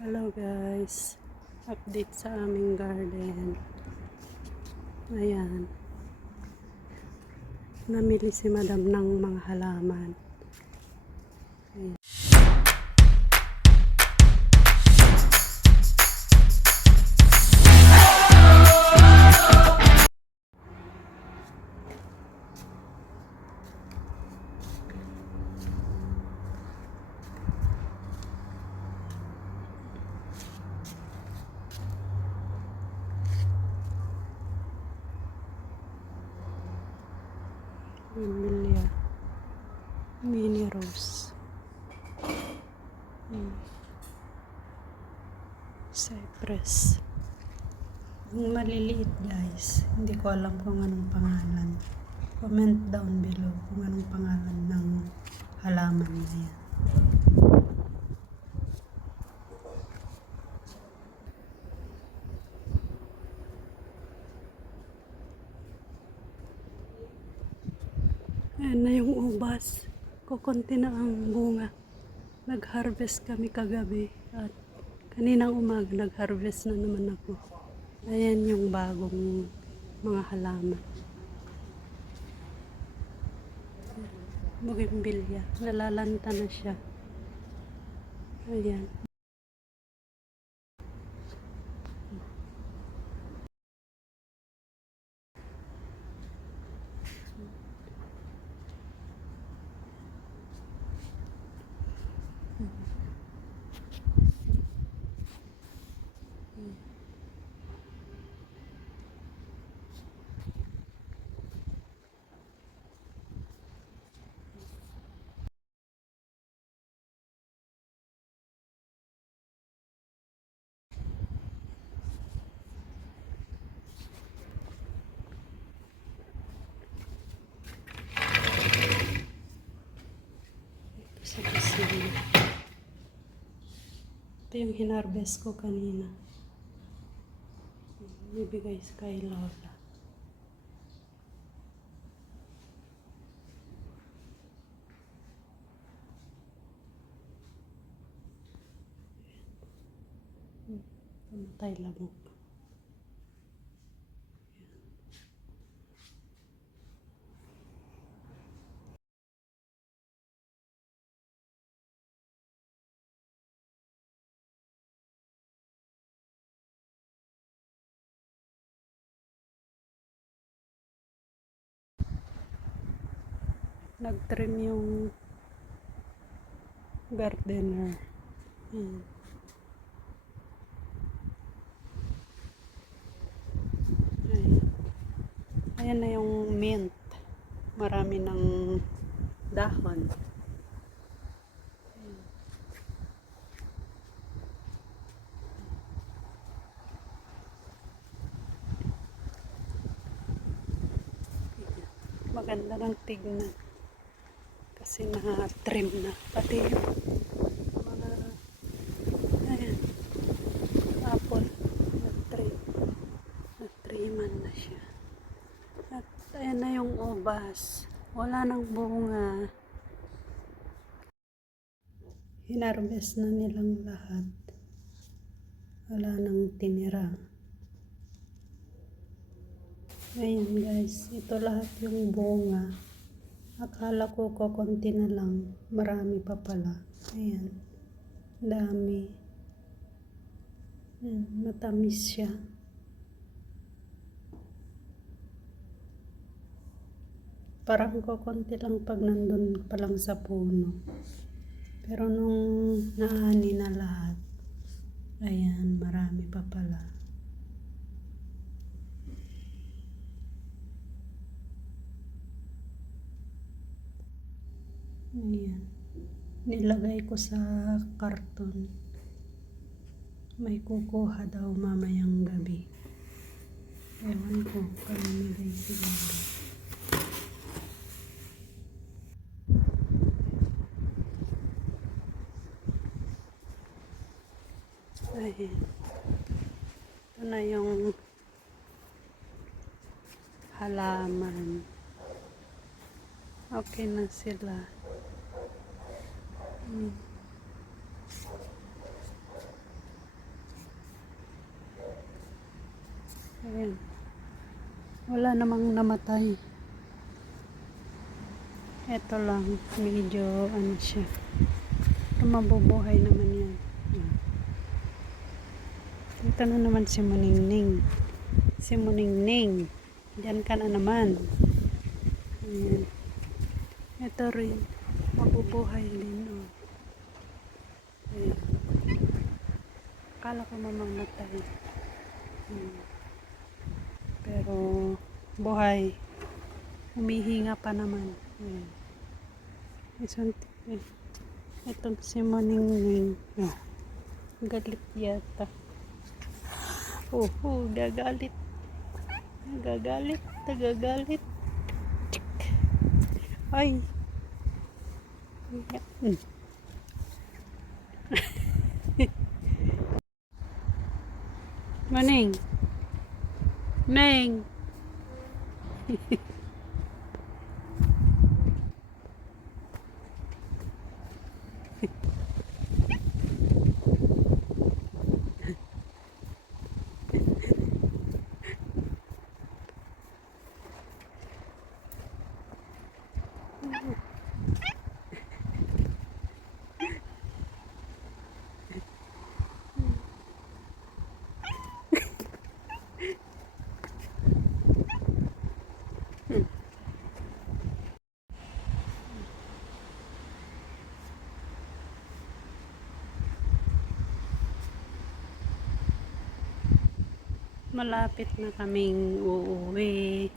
Hello guys, update sa aming garden. Ayan, namili si madam ng mga halaman. Ayan. Emilia mini rose, cypress. Yung maliliit guys, hindi ko alam kung anong pangalan. Comment down below kung anong pangalan ng halaman na yan. Ayan na yung ubas. Kukunti na ang bunga. Nag-harvest kami kagabi at kaninang umaga nag-harvest na naman ako. Ayan yung bagong mga halaman. Bougainvillea. Nalalanta na siya. Ayan. Sa kusina. Ito yung hinarvest ko kanina. Ibigay kay Lola. Pamatay lamok. Nag-trim yung gardener. Ayan na yung mint. Marami ng dahon. Maganda ng tignan. Kasi na-trim na. Pati yung mga ayan, apple. Nag-triman na siya. At ayan na yung ubas. Wala nang bunga. Hinarvest na nilang lahat. Wala nang tinira. Ayan guys, ito lahat yung bunga. Akala ko konti na lang. Marami pa pala. Ayan. Dami. Ayan, matamis siya. Parang konti lang pag nandun pa lang sa puno. Pero nung naani na lahat, ayan, marami pa pala. Ayan. Nilagay ko sa karton. May kukuha daw mamayang gabi. Ewan ko, pamimigay siguro. Ayan. Ito na yung halaman. Okay na sila. Wala namang namatay. Ito lang, medyo ano siya. Pero mabubuhay naman yan. Ito na naman si Muningning. Si Muningning. Diyan ka na naman. Ayan. Ito rin. Mabubuhay din. Oh. Ayan. Akala ko mamamatay. Pero buhay. Humihinga pa naman. Ayan. Itong si Muningning. Oh. Galit yata. Gagalit. Nagagalit. Nagagalit. Ay. Maning. Neng. Malapit na kaming uuwi.